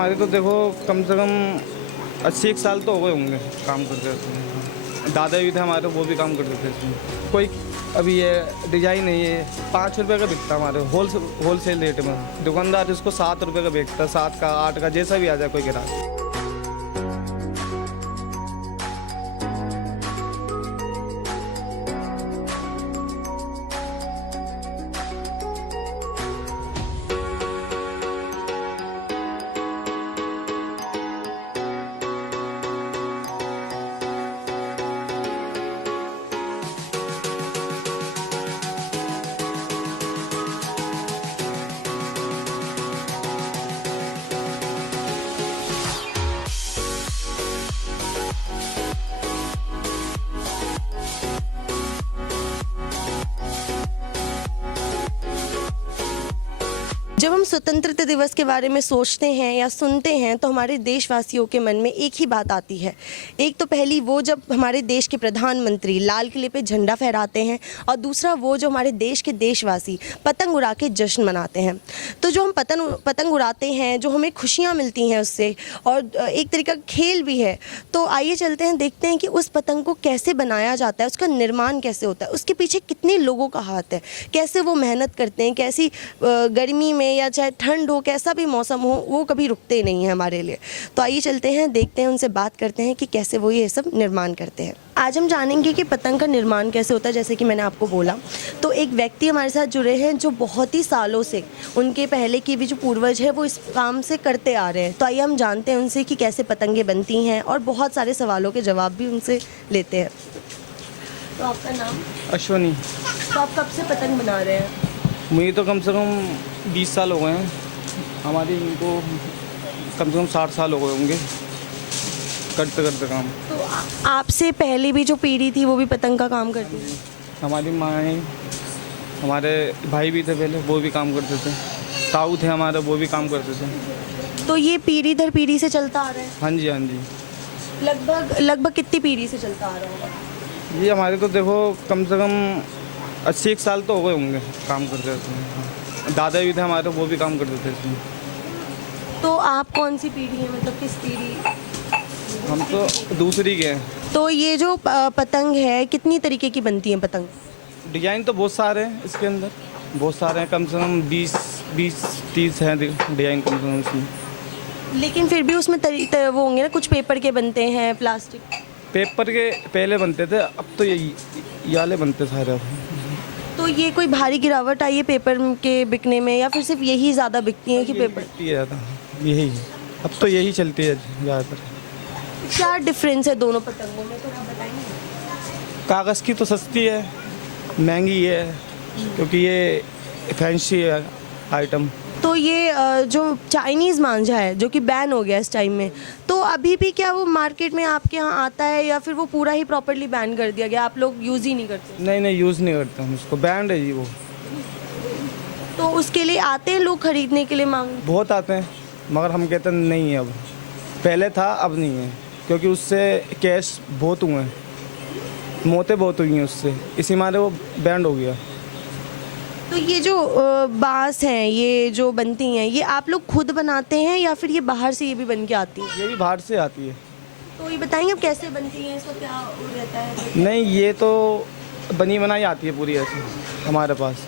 हमारे तो देखो कम से कम 80 साल तो हो गए होंगे काम करते इसमें। दादा भी थे हमारे, वो भी काम करते थे इसमें। कोई अभी ये डिजाइन है, ये 5 रुपये का बिकता है हमारे होलसेल रेट में। दुकानदार इसको 7 रुपये का बेचता है, 7 का 8 का जैसा भी आ जाए कोई ग्राहक। जब हम स्वतंत्रता दिवस के बारे में सोचते हैं या सुनते हैं तो हमारे देशवासियों के मन में एक ही बात आती है। एक तो पहली वो जब हमारे देश के प्रधानमंत्री लाल किले पे झंडा फहराते हैं, और दूसरा वो जो हमारे देश के देशवासी पतंग उड़ा के जश्न मनाते हैं। तो जो हम पतंग उड़ाते हैं, जो हमें खुशियाँ मिलती हैं उससे, और एक तरीका का खेल भी है। तो आइए चलते हैं, देखते हैं कि उस पतंग को कैसे बनाया जाता है, उसका निर्माण कैसे होता है, उसके पीछे कितने लोगों का हाथ है, कैसे वो मेहनत करते हैं, कैसी गर्मी में या चाहे ठंड हो, कैसा भी मौसम हो, वो कभी रुकते नहीं हैं हमारे लिए। तो आइए चलते हैं, देखते हैं, उनसे बात करते हैं कि कैसे वो ये सब निर्माण करते हैं। आज हम जानेंगे कि पतंग का निर्माण कैसे होता है। जैसे कि मैंने आपको बोला, तो एक व्यक्ति हमारे साथ जुड़े हैं जो बहुत ही सालों से, उनके पहले की भी जो पूर्वज है वो इस काम से करते आ रहे हैं। तो आइए हम जानते हैं उनसे कि कैसे पतंगें बनती हैं, और बहुत सारे सवालों के जवाब भी उनसे लेते हैं। तो आपका नाम? अश्वनी। तो आप कब से पतंग बना रहे हैं? मुझे तो कम से कम 20 साल हो गए हैं। हमारी इनको कम से कम 60 साल हो गए होंगे करते करते काम। तो आपसे पहले भी जो पीढ़ी थी वो भी पतंग का काम करती थी? हमारी माएँ, हमारे भाई भी थे पहले, वो भी काम करते थे। ताऊ थे हमारे, वो भी काम करते थे। तो ये पीढ़ी दर पीढ़ी से चलता आ रहा है? हाँ जी, हाँ जी। लगभग कितनी पीढ़ी से चलता आ रहा होगा? ये हमारे तो देखो कम से कम 80 साल तो हो गए होंगे काम करते इसमें। दादा भी थे हमारे, वो भी काम करते थे इसमें। तो आप कौन सी पीढ़ी है, मतलब किस पीढ़ी? हम तो दूसरी के हैं। तो ये जो पतंग है, कितनी तरीके की बनती है पतंग? वो तो बहुत सारे हैं इसके अंदर, बहुत सारे हैं, कम से कम 20-30 हैं डिज़ाइन कम से कम इसमें। लेकिन फिर भी उसमें वो होंगे ना, कुछ पेपर के बनते हैं, प्लास्टिक। पेपर के पहले बनते थे, अब तो ये वाले बनते सारे। तो ये कोई भारी गिरावट आई है पेपर के बिकने में, या फिर सिर्फ यही ज़्यादा बिकती है कि पेपर? ज़्यादा यही है, अब तो यही चलती है ज़्यादातर। क्या डिफरेंस है दोनों पतंगों में, थोड़ा बताएंगे? कागज़ की तो सस्ती है, महंगी है, क्योंकि ये फैंसी है आइटम। तो ये जो चाइनीज़ मांझा है जो कि बैन हो गया इस टाइम में, तो अभी भी क्या वो मार्केट में आपके यहाँ आता है, या फिर वो पूरा ही प्रॉपर्ली बैन कर दिया गया, आप लोग यूज़ ही नहीं करते? नहीं, यूज़ नहीं करते हम उसको, बैंड है जी वो। तो उसके लिए आते हैं लोग खरीदने के लिए, मांग? बहुत आते हैं, मगर हम कहते हैं नहीं है अब। पहले था, अब नहीं है, क्योंकि उससे केस बहुत हुए हैं, मौतें बहुत हुई हैं उससे, इसी मारे वो बैंड हो गया। तो ये जो बांस हैं, ये जो बनती हैं, ये आप लोग खुद बनाते हैं या फिर ये बाहर से ये भी बन के आती हैं? ये भी बाहर से आती है। तो ये बताएंगे अब कैसे बनती हैं, इसका क्या रहता है? नहीं, ये तो बनी बनाई आती है पूरी ऐसी हमारे पास।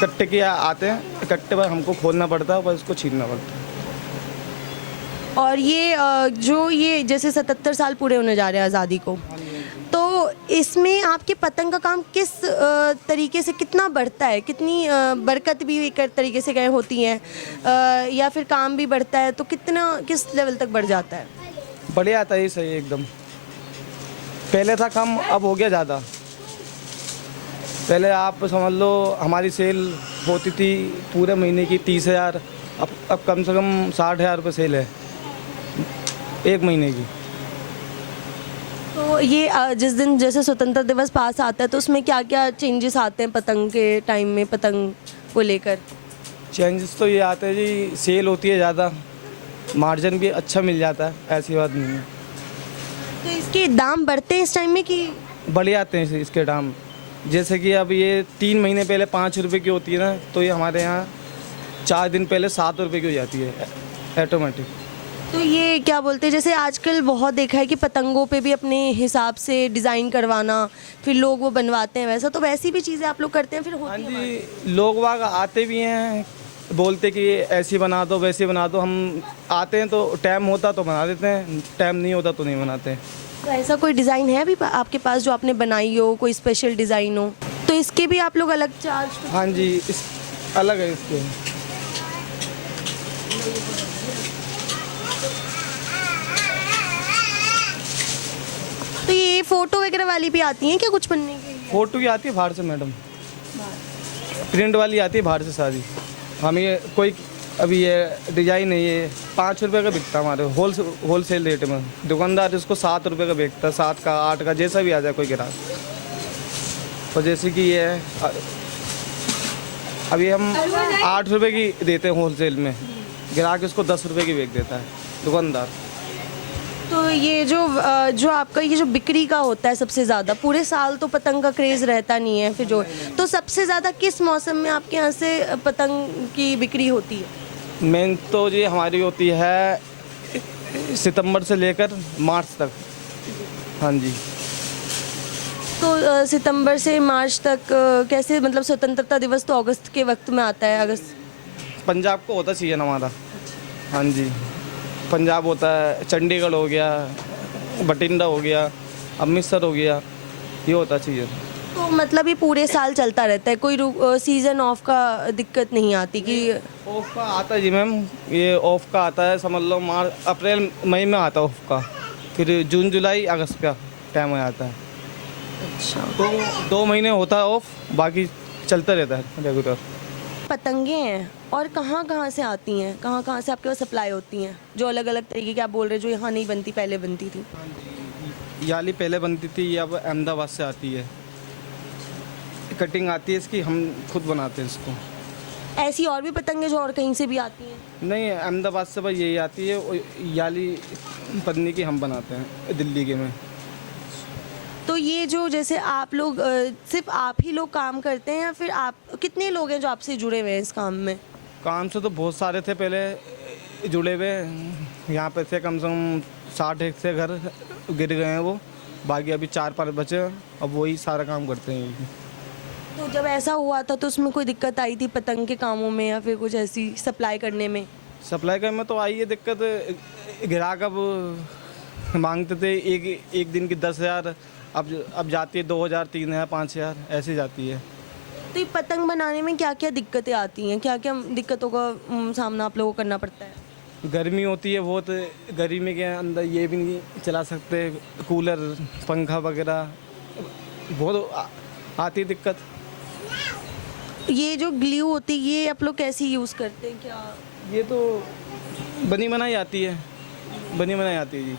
कट्टे के आते हैं, कट्टे पर हमको खोलना पड़ता है, पर इसको छीनना पड़ता है। और ये जो ये जैसे 77 साल पूरे होने जा रहे हैं आज़ादी को, तो इसमें आपके पतंग का काम किस तरीके से कितना बढ़ता है, कितनी बरकत भी एक तरीके से गए होती हैं, या फिर काम भी बढ़ता है, तो कितना किस लेवल तक बढ़ जाता है? बढ़िया आता है, सही एकदम। पहले था कम, अब हो गया ज़्यादा। पहले आप समझ लो हमारी सेल होती थी पूरे महीने की 30,000, अब कम से कम 60,000 रुपये सेल है एक महीने की। तो ये जिस दिन जैसे स्वतंत्रता दिवस पास आता है, तो उसमें क्या क्या चेंजेस आते हैं पतंग के टाइम में, पतंग को लेकर? चेंजेस तो ये आते हैं जी, सेल होती है ज़्यादा, मार्जिन भी अच्छा मिल जाता है, ऐसी बात नहीं है। तो इसके दाम बढ़ते हैं इस टाइम में कि? बढ़िया आते हैं इसके दाम। जैसे कि अब ये 3 महीने पहले 5 रुपये की होती है ना, तो ये हमारे यहाँ 4 दिन पहले 7 रुपये की हो जाती है ऑटोमेटिक। तो ये क्या बोलते हैं, जैसे आजकल बहुत देखा है कि पतंगों पे भी अपने हिसाब से डिज़ाइन करवाना, फिर लोग वो बनवाते हैं, वैसा तो वैसी भी चीज़ें आप लोग करते हैं फिर हाँ होती है? जी, लोग वाग आते भी हैं, बोलते कि ऐसी बना दो वैसी बना दो। हम आते हैं तो टाइम होता तो बना देते हैं, टाइम नहीं होता तो नहीं बनाते। तो ऐसा कोई डिज़ाइन है अभी आपके पास जो आपने बनाई हो, कोई स्पेशल डिज़ाइन हो, तो इसके भी आप लोग अलग चार्ज? हाँ जी, इस अलग है इसके। तो ये फ़ोटो वगैरह वाली भी आती हैं क्या कुछ बनने के लिए? फोटो की आती है बाहर से मैडम, प्रिंट वाली आती है बाहर से सारी। हम ये कोई अभी ये डिजाइन है, ये 5 रुपये का बिकता है हमारे होलसेल रेट में। दुकानदार इसको 7 रुपये का बेचता है, 7 का 8 का जैसा भी आ जाए कोई ग्राहक। और जैसे कि ये है, अभी हम 8 रुपये की देते हैं होलसेल में, ग्राहक इसको 10 रुपये की बेच देता है दुकानदार। तो ये जो आपका ये जो बिक्री का होता है सबसे ज़्यादा, पूरे साल तो पतंग का क्रेज़ रहता नहीं है, फिर जो तो सबसे ज़्यादा किस मौसम में आपके यहाँ से पतंग की बिक्री होती है? मेन तो जी हमारी होती है सितंबर से लेकर मार्च तक। हाँ जी। तो सितंबर से मार्च तक कैसे, मतलब स्वतंत्रता दिवस तो अगस्त के वक्त में आता है, अगस्त। पंजाब को होता सीजन हमारा। हाँ जी, पंजाब होता है, चंडीगढ़ हो गया, बठिंडा हो गया, अमृतसर हो गया, ये होता सीजन। तो मतलब ये पूरे साल चलता रहता है, कोई सीज़न ऑफ का दिक्कत नहीं आती कि? ऑफ का आता है जी मैम, ये ऑफ का आता है, समझ लो मार्च अप्रैल मई में आता है ऑफ का, फिर जून जुलाई अगस्त का टाइम में आता है। अच्छा। तो 2 महीने होता है ऑफ, बाकी चलता रहता है रेगुलर। पतंगे हैं और कहाँ कहाँ से आती हैं, कहाँ कहाँ से आपके पास सप्लाई होती हैं, जो अलग अलग तरीके की आप बोल रहे हैं जो यहाँ नहीं बनती पहले बनती थी? याली पहले बनती थी, ये अब अहमदाबाद से आती है। कटिंग आती है इसकी, हम खुद बनाते हैं इसको। ऐसी और भी पतंगे जो और कहीं से भी आती हैं? नहीं, अहमदाबाद से बस यही आती है, और याली पन्नी की हम बनाते हैं दिल्ली के में। तो ये जो जैसे आप लोग सिर्फ आप ही लोग काम करते हैं या फिर आप कितने लोग हैं जो आपसे जुड़े हुए हैं इस काम में? काम से तो बहुत सारे थे पहले जुड़े हुए, यहाँ पे थे कम से कम 60 एक से घर गिर गए हैं वो, बाकी अभी 4-5 बचे, अब वही सारा काम करते हैं। तो जब ऐसा हुआ था तो उसमें कोई दिक्कत आई थी पतंग के कामों में या फिर कुछ ऐसी सप्लाई करने में? सप्लाई करने में तो आई है दिक्कत, ग्राहक अब मांगते थे एक दिन की 10,000, अब जाती है 2,000, 3,000, 5,000 ऐसे जाती है। तो ये पतंग बनाने में क्या क्या दिक्कतें आती हैं, क्या क्या दिक्कतों का सामना आप लोगों को करना पड़ता है? गर्मी होती है बहुत, गर्मी के अंदर ये भी नहीं चला सकते, कूलर पंखा वगैरह बहुत आती है दिक्कत। ये जो ग्लू होती है ये आप लोग कैसी यूज़ करते हैं क्या? ये तो बनी बनाई आती है, बनी बनाई आती है जी।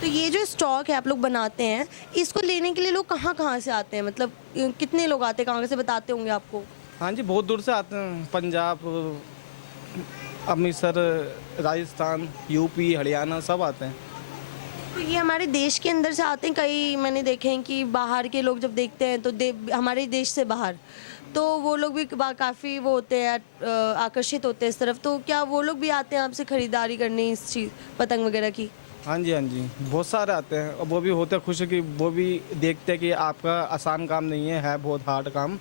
तो ये जो स्टॉक है आप लोग बनाते हैं, इसको लेने के लिए लोग कहाँ कहाँ से आते हैं, मतलब कितने लोग आते हैं, कहाँ से बताते होंगे आपको? हाँ जी, बहुत दूर से आते हैं, पंजाब, अमृतसर, राजस्थान, यूपी, हरियाणा सब आते हैं। तो ये हमारे देश के अंदर से आते हैं, कई मैंने देखे हैं कि बाहर के लोग जब देखते हैं तो हमारे देश से बाहर तो वो लोग भी काफ़ी वो होते हैं, आकर्षित होते हैं इस तरफ, तो क्या वो लोग भी आते हैं आपसे ख़रीदारी करने इस चीज़ पतंग वगैरह की? हाँ जी, हाँ जी, बहुत सारे आते हैं, और वो भी होते हैं खुश कि वो भी देखते हैं कि आपका आसान काम नहीं है बहुत हार्ड काम,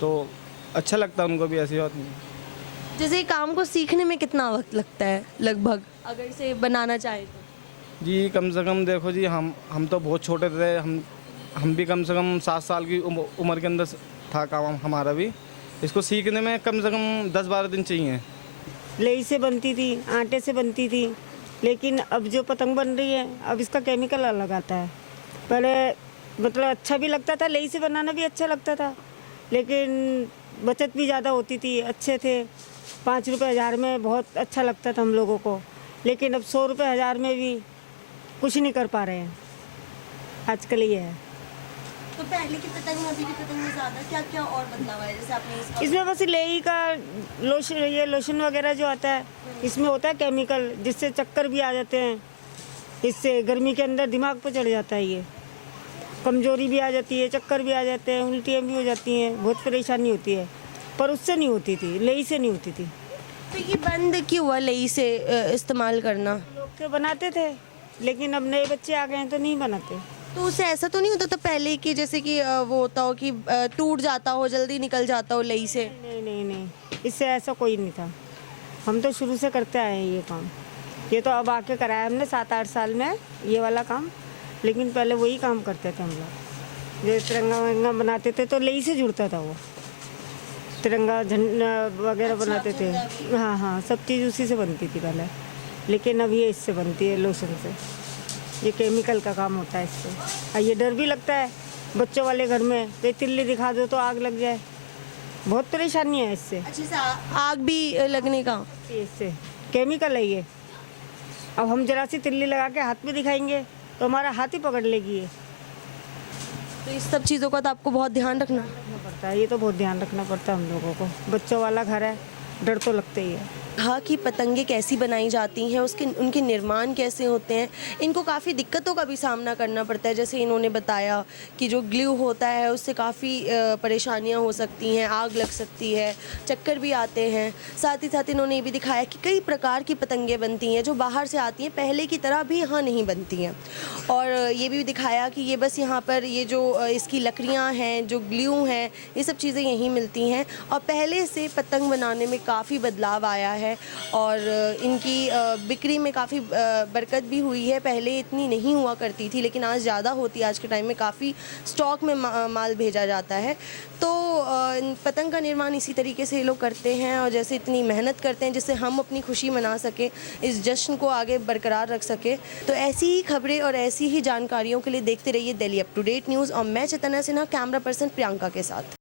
तो अच्छा लगता है उनको भी। ऐसी बात नहीं। जैसे काम को सीखने में कितना वक्त लगता है लगभग, अगर इसे बनाना चाहें तो? जी कम से कम देखो जी, हम तो बहुत छोटे थे, हम भी कम से कम 7 साल की उम्र के अंदर था काम हमारा भी। इसको सीखने में कम से कम 10-12 दिन चाहिए। लेई से बनती थी, आटे से बनती थी, लेकिन अब जो पतंग बन रही है अब इसका केमिकल अलग आता है। पहले मतलब अच्छा भी लगता था, लेई से बनाना भी अच्छा लगता था, लेकिन बचत भी ज़्यादा होती थी, अच्छे थे। 5 रुपये 1000 में बहुत अच्छा लगता था हम लोगों को, लेकिन अब 100 रुपये 1000 में भी कुछ नहीं कर पा रहे हैं आजकल ये है। तो पहले की पतंग में अभी की पतंग में ज़्यादा क्या क्या और बदलाव है, जैसे आपने इसमें बस लेई का लोशन वगैरह जो आता है इसमें होता है केमिकल, जिससे चक्कर भी आ जाते हैं, इससे गर्मी के अंदर दिमाग पर चढ़ जाता है, ये कमजोरी भी आ जाती है, चक्कर भी आ जाते हैं, उल्टियाँ भी हो जाती हैं, बहुत परेशानी होती है, पर उससे नहीं होती थी, लेई से नहीं होती थी। तो ये बंद क्यों हुआ लेई से इस्तेमाल करना? के बनाते थे, लेकिन अब नए बच्चे आ गए हैं तो नहीं बनाते। तो उससे ऐसा तो नहीं होता था पहले कि जैसे कि वो होता हो कि टूट जाता हो, जल्दी निकल जाता हो लई से? नहीं नहीं नहीं, इससे ऐसा कोई नहीं था। हम तो शुरू से करते आए हैं ये काम। ये तो अब आके कराया हमने 7-8 साल में ये वाला काम, लेकिन पहले वही काम करते थे हम लोग। जो तिरंगा वरंगा बनाते थे तो लई से जुड़ता था वो, तिरंगा झंडा वगैरह बनाते थे। हाँ हाँ, सब चीज़ उसी से बनती थी पहले, लेकिन अब ये इससे बनती है, लोशन से। ये केमिकल का काम होता है इससे। और ये डर भी लगता है बच्चों वाले घर में, तो तिल्ली दिखा दो तो आग लग जाए, बहुत परेशानी है इससे। अच्छे से आग भी लगने का? इससे केमिकल है ये। अब हम जरा सी तिल्ली लगा के हाथ में दिखाएंगे तो हमारा हाथ ही पकड़ लेगी ये। तो इस सब चीज़ों का तो आपको बहुत ध्यान रखना पड़ता है, ये तो बहुत ध्यान रखना पड़ता है हम लोगों को। बच्चों वाला घर है, डर तो लगता ही है। कहा कि पतंगे कैसी बनाई जाती हैं, उसके उनके निर्माण कैसे होते हैं, इनको काफ़ी दिक्कतों का भी सामना करना पड़ता है। जैसे इन्होंने बताया कि जो ग्लू होता है उससे काफ़ी परेशानियां हो सकती हैं, आग लग सकती है, चक्कर भी आते हैं। साथ ही साथ इन्होंने ये भी दिखाया कि कई प्रकार की पतंगे बनती हैं जो बाहर से आती हैं, पहले की तरह भी यहाँ नहीं बनती हैं। और ये भी दिखाया कि ये बस यहाँ पर ये जो इसकी लकड़ियाँ हैं, जो ग्लू हैं, ये सब चीज़ें यहीं मिलती हैं। और पहले से पतंग बनाने में काफ़ी बदलाव आया है और इनकी बिक्री में काफ़ी बरकत भी हुई है। पहले इतनी नहीं हुआ करती थी, लेकिन आज ज़्यादा होती है। आज के टाइम में काफ़ी स्टॉक में माल भेजा जाता है। तो पतंग का निर्माण इसी तरीके से ये लोग करते हैं और जैसे इतनी मेहनत करते हैं जिससे हम अपनी खुशी मना सकें, इस जश्न को आगे बरकरार रख सकें। तो ऐसी ही खबरें और ऐसी ही जानकारियों के लिए देखते रहिए Delhi up to date news. और मैं चेतना सिन्हा, कैमरा पर्सन प्रियंका के साथ।